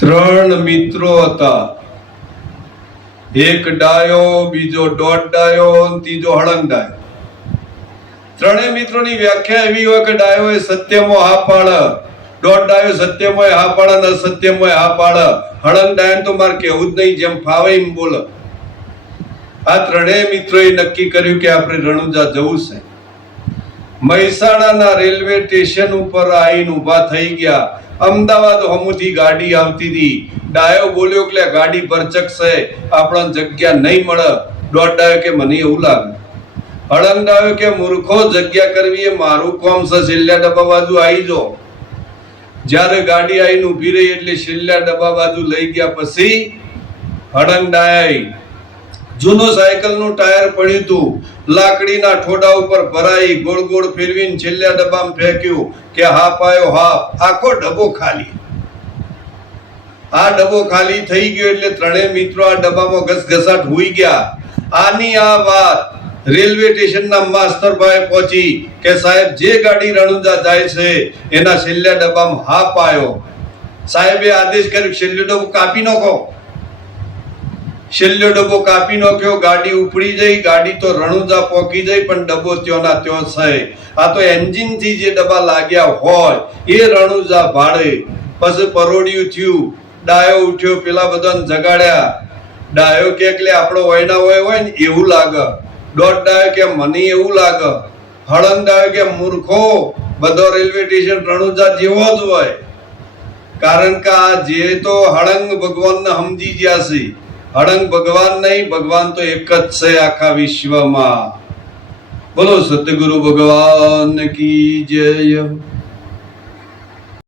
ત્રણ મિત્રો હતા. એક ડાયો, બીજો દોઢ ડાયો અને ત્રીજો હળંગ ડાયો. ત્રણેય મિત્રોની વ્યાખ્યા એવી હોય કે ડાયો એ સત્યમાં હા પાડે, દોઢ ડાયો સત્યમાં હા પાડે ને અસત્યમાં હા પાડે. હળંગ ડાયો તો મારે કેવું જ નહીં, જેમ ફાવે એમ બોલે. આ ત્રણેય મિત્રોએ નક્કી કર્યું કે આપણે રણુજા જવું છે. મહેસાણાના રેલવે સ્ટેશન ઉપર આવીને ઉભા થઈ ગયા. અમદાવાદ હમુથી ગાડી આવતી હતી. ડાયો બોલ્યો કે ગાડી ભરચક છે, આપણને જગ્યા નહીં મળે. દોઢ ડાયો કે મને એવું લાગે. હળંગ ડાયો કે મૂર્ખો, જગ્યા કરવી એ મારું કામ છે, છેલ્લા ડબ્બા બાજુ આવી જાઓ. જ્યારે ગાડી આવીને ઊભી રહી એટલે છેલ્લા ડબ્બા બાજુ લઈ ગયા. પછી હળંગ ડાયા જૂનો સાયકલનું ટાયર પડ્યું હતું, લાકડીના ઠોડા ઉપર ભરાઈ ગોળ ગોળ ફેરવીને છેલ્લા ડબ્બામાં ફેંક્યું કે હાફ આવ્યો હાફ. આખો ડબ્બો ખાલી. આ ડબ્બો ખાલી થઈ ગયો એટલે ત્રણેય મિત્રો આ ડબ્બામાં ઘસઘસાટ હોઈ ગયા. આની આ વાત રેલવે સ્ટેશનના માસ્તરભાઈ પહોંચી કે સાહેબ, જે ગાડી રણુજા જાય છે એના છેલ્લા ડબ્બામાં હાફ આવ્યો. સાહેબે આદેશ કર્યો, છેલ્લો ડબ્બો કાપી નાખો. છેલ્લો ડબ્બો કાપી નાખ્યો. ગાડી ઉપડી જઈ. ગાડી તો રણુજા પહોંચી જઈ, પણ ડબ્બો ત્યોના ત્યો છે. આ તો એન્જિન થી જે ડબ્બા લાગ્યા હોય એ રણુજા ભાડે. પછી પરોડિયું થયું. ડાયો ઉઠ્યો, પેલા બધાને જગાડ્યા. ડાયો કે આપણો વયના હોય ને એવું લાગે. દોઢ ડાયો કે મને એવું લાગે. હળંગ ડાયો કે મૂર્ખો, બધો રેલવે સ્ટેશન રણુજા જેવો જ હોય. કારણ કે આ જે તો હળંગ ભગવાનને સમજી ગયા છે. હળંગ ભગવાન નહીં, ભગવાન તો એક જ છે આખા વિશ્વમાં. બોલો સતગુરુ ભગવાન કી જય.